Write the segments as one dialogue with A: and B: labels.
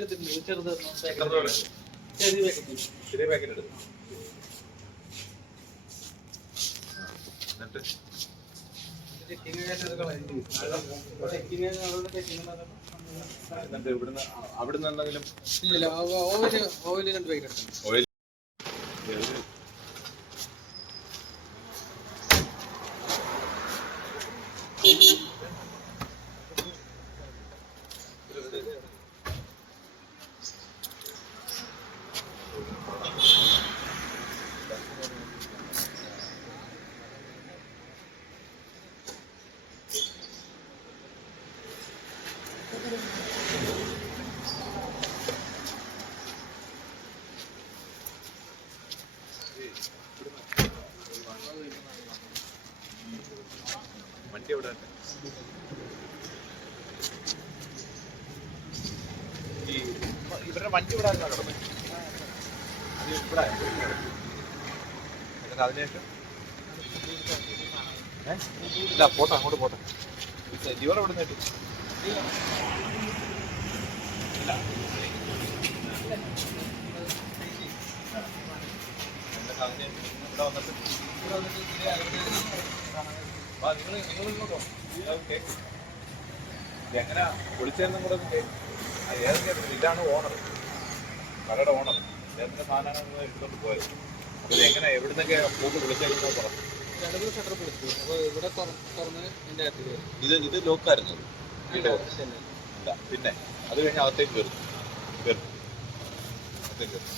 A: എടുത്തിട്ടുണ്ട്. ചെറുത് ചെറിയ പാക്കറ്റ്
B: ചെറിയ പാക്കറ്റ് എടുത്തു. എന്നിട്ട്? എന്നിട്ട് ഇവിടുന്ന് അവിടുന്ന് എന്തെങ്കിലും
A: ഇല്ലല്ല ഓയിൽ ഓയിൽ രണ്ട് പാക്കറ്റ് എടുത്തിട്ടുണ്ട്.
B: ഓയിൽ അവിടെ എവിടെ ഈ ഇവരുടെ വണ്ടി ഇവിടെ ആയിരുന്നു കിടന്നത് അത് ഇവിടെ എന്നിട്ട് അതിനുശേഷം? ഇല്ല പോട്ടെ അങ്ങോട്ട് പോട്ടെ. ലിവർ എവിടെ നിന്ന് കിട്ടി ഇല്ല. എന്നിട്ട് ഇവിടെ വന്നിട്ട് ആ, നിങ്ങൾ കൂടെ ഇതാണ് ഓണർ കടയുടെ ഓണർ എടുത്തോണ്ട് പോയത്? അപ്പൊ എങ്ങനെ? എവിടുന്നൊക്കെ
A: രണ്ട് ഷട്ടർ അപ്പോൾ ഇവിടെ തുറ- തുറന്ന് എന്റെ അകത്ത് കയറി.
B: ഇത് ഇത് ലോക്കായിരുന്നു
A: ഇല്ല, ഇല്ല.
B: ഇല്ല പിന്നെ. അത് കഴിഞ്ഞ് അകത്തേക്ക് കയറും. കയറും. അകത്തേക്ക് കയറും.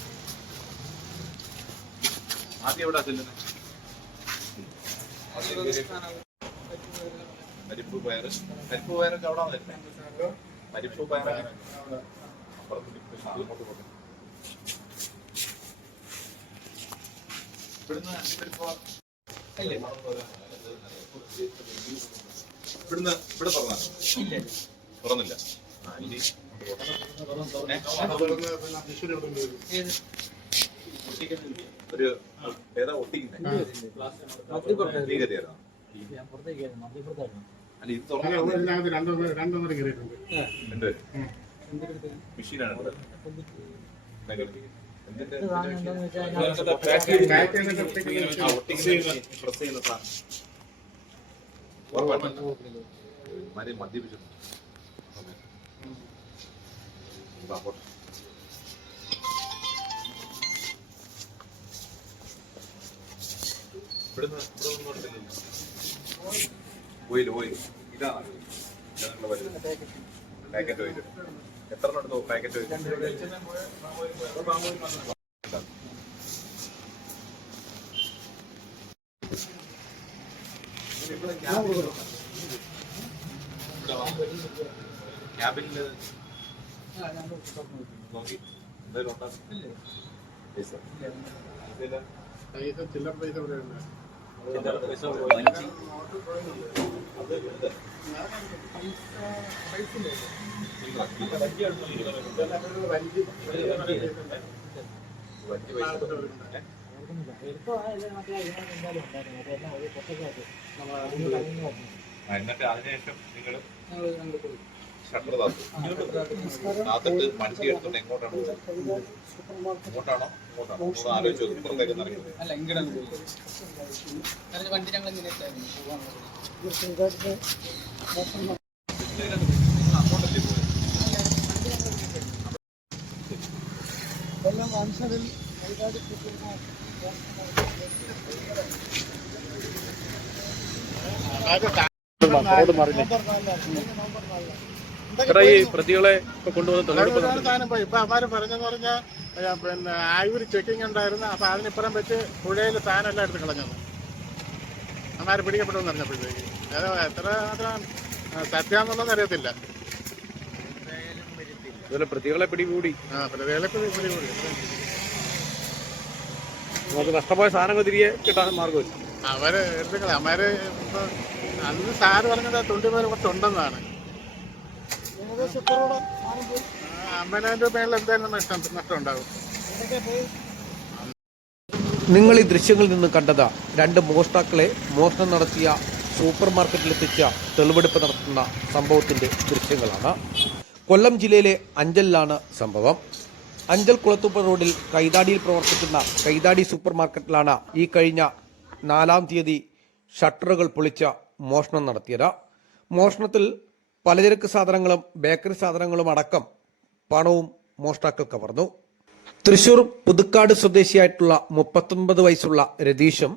B: ആദ്യം എവിടെ ചെല്ലുന്നത് പരിപ്പ് പയറ് പരിപ്പ് പയറൊക്കെ അവിടെ വരുന്നത് പരിപ്പ് പോട്ടെ. ഇവിടുന്ന് ഇവിടെ തുറന്നാ തുറന്നില്ല? ഒരു ഏതാ ഒട്ടിക്കുന്നേ?
A: മത്തി പുറത്ത്
B: നീ കയറിയായിരുന്നോ
A: ഞാൻ പുറത്തേക്ക് ആയിരുന്നു. മത്തി പുറത്തായിരുന്നു.
B: അല്ല ഇത് തുറന്നു
C: രണ്ടുപേരും രണ്ടുപേരും കയറിയിട്ടുണ്ട്?
B: മെഷീനാണ് മദ്യപിച്ചു. ഇവിടുന്ന് ഇവിടെ ഒന്നും എടുത്തില്ലല്ലോ ഓയിൽ ഓയിൽ ഇതാണ് പാക്കറ്റ് ഓയിൽ എത്ര എടുത്തു പാക്കറ്റ് ഓയിൽ ക്യാബിനിൽ
A: നോക്കി.
C: ചില്ലറ പൈസ
B: പൈസ വഞ്ചി എന്നിട്ട് അതിനുശേഷം നിങ്ങൾ. ഷട്ടർ താത്തു താത്തിട്ട് വണ്ടി എടുത്തിട്ട് എങ്ങോട്ടാണ്? ഇങ്ങോട്ടാണോ ഇങ്ങോട്ടാണോ ഒന്ന് ആലോചിച്ച് നോക്ക്. ഇപ്പുറത്തേക്ക് ഒന്ന് ഇറങ്ങി
A: അല്ല ഇങ്ങോട്ടാണ് പോയി. കാരണം വണ്ടി ഞങ്ങൾ ഇങ്ങനെ
D: എടാ ഈ പ്രതികളെ ഇപ്പൊ കൊണ്ടുവന്ന് തെളിവെടുപ്പ്
C: ഇപ്പൊ അവന്മാര് പറഞ്ഞെന്ന് പറഞ്ഞാൽ പിന്നെ ആയൂര് ചെക്കിംഗ് ഉണ്ടായിരുന്നു. അപ്പൊ അതിനിപ്പുറം വെച്ച് പുഴയിൽ സാധനം എല്ലാം എടുത്ത് കളഞ്ഞത്. അവന്മാര് പിടിക്കപ്പെടുമെന്ന് പറഞ്ഞപ്പോഴത്തേക്ക്. അത് എത്ര മാത്രം സത്യാന്നുള്ളത് അറിയത്തില്ല.
D: അതുപോലെ പ്രതികളെ പിടികൂടി.
C: ആ പ്രതികളെ പിടി- പിടികൂടി.
D: നമുക്ക് നഷ്ടമായ സാധനങ്ങൾ തിരികെ കിട്ടാൻ മാർഗമില്ല
C: അവർ എടുത്തുകളെ അവന്മാര് ഇപ്പൊ അന്ന് സാറ് പറഞ്ഞത് തൊണ്ടിമാര് കുറച്ചുണ്ടെന്നാണ് അമ്പതിനായിരം എന്തായാലും നഷ്ടം നഷ്ടം ഉണ്ടാകും
E: നിങ്ങൾ ഈ ദൃശ്യങ്ങളിൽ നിന്ന് കണ്ടത് രണ്ട് മോഷ്ടാക്കളെ മോഷണം നടത്തിയ സൂപ്പർ മാർക്കറ്റിലെത്തിച്ച തെളിവെടുപ്പ് നടത്തുന്ന സംഭവത്തിന്റെ ദൃശ്യങ്ങളാണ്. കൊല്ലം ജില്ലയിലെ അഞ്ചലിലാണ് സംഭവം. അഞ്ചൽ കുളത്തൂപ്പ റോഡിൽ കൈതാടിയിൽ പ്രവർത്തിക്കുന്ന കൈതാടി സൂപ്പർ മാർക്കറ്റിലാണ് ഈ കഴിഞ്ഞ നാലാം തീയതി ഷട്ടറുകൾ പൊളിച്ച മോഷണം നടത്തിയത്. മോഷണത്തിൽ പലചരക്ക് സാധനങ്ങളും ബേക്കറി സാധനങ്ങളും അടക്കം പണവും മോഷ്ടാക്കൾ കവർന്നു. തൃശൂർ പുതുക്കാട് സ്വദേശിയായിട്ടുള്ള മുപ്പത്തൊൻപത് വയസ്സുള്ള രതീഷും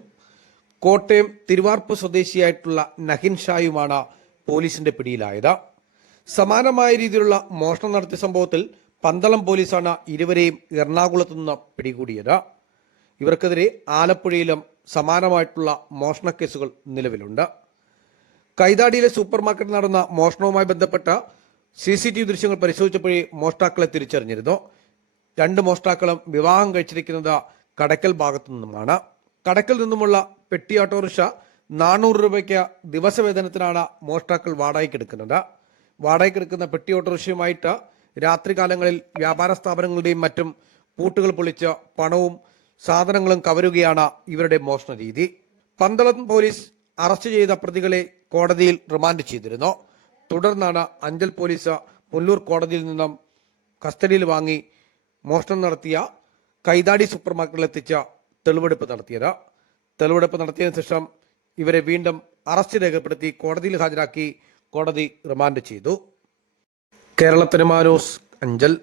E: കോട്ടയം തിരുവാർപ്പ് സ്വദേശിയായിട്ടുള്ള നഹിൻ ഷായുമാണ് പോലീസിന്റെ പിടിയിലായത്. സമാനമായ രീതിയിലുള്ള മോഷണം നടത്തിയ സംഭവത്തിൽ പന്തളം പോലീസാണ് ഇരുവരെയും എറണാകുളത്തു നിന്ന് പിടികൂടിയത്. ഇവർക്കെതിരെ ആലപ്പുഴയിലും സമാനമായിട്ടുള്ള മോഷണ കേസുകൾ നിലവിലുണ്ട്. കൈതാടിയിലെ സൂപ്പർ മാർക്കറ്റിൽ നടന്ന മോഷണവുമായി ബന്ധപ്പെട്ട സി സി ടി വി ദൃശ്യങ്ങൾ പരിശോധിച്ചപ്പോഴേ മോഷ്ടാക്കളെ തിരിച്ചറിഞ്ഞിരുന്നു. രണ്ട് മോഷ്ടാക്കളും വിവാഹം കഴിച്ചിരിക്കുന്നത് കടക്കൽ ഭാഗത്തു നിന്നുമാണ്. കടക്കൽ നിന്നുമുള്ള പെട്ടി ഓട്ടോറിക്ഷ നാനൂറ് രൂപയ്ക്ക് ദിവസവേതനത്തിനാണ് മോഷ്ടാക്കൾ വാടകയ്ക്കെടുക്കുന്നത് വാടകയ്ക്കെടുക്കുന്ന പെട്ടി ഓട്ടോറിക്ഷയുമായിട്ട് രാത്രികാലങ്ങളിൽ വ്യാപാര സ്ഥാപനങ്ങളുടെയും മറ്റും പൂട്ടുകൾ പൊളിച്ച് പണവും സാധനങ്ങളും കവരുകയാണ് ഇവരുടെ മോഷണ രീതി. പന്തളം പോലീസ് അറസ്റ്റ് ചെയ്ത പ്രതികളെ കോടതിയിൽ റിമാൻഡ് ചെയ്തിരുന്നു. തുടർന്നാണ് അഞ്ചൽ പോലീസ് പുല്ലൂർ കോടതിയിൽ നിന്നും കസ്റ്റഡിയിൽ വാങ്ങി മോഷണം നടത്തിയ കൈതാടി സൂപ്പർ മാർക്കറ്റിൽ എത്തിച്ച തെളിവെടുപ്പ് നടത്തിയത്. തെളിവെടുപ്പ് നടത്തിയതിനു ശേഷം ഇവരെ വീണ്ടും അറസ്റ്റ് രേഖപ്പെടുത്തി കോടതിയിൽ ഹാജരാക്കി കോടതി റിമാൻഡ് ചെയ്തു. കേരളത്തിന് മാനൂസ് അഞ്ചൽ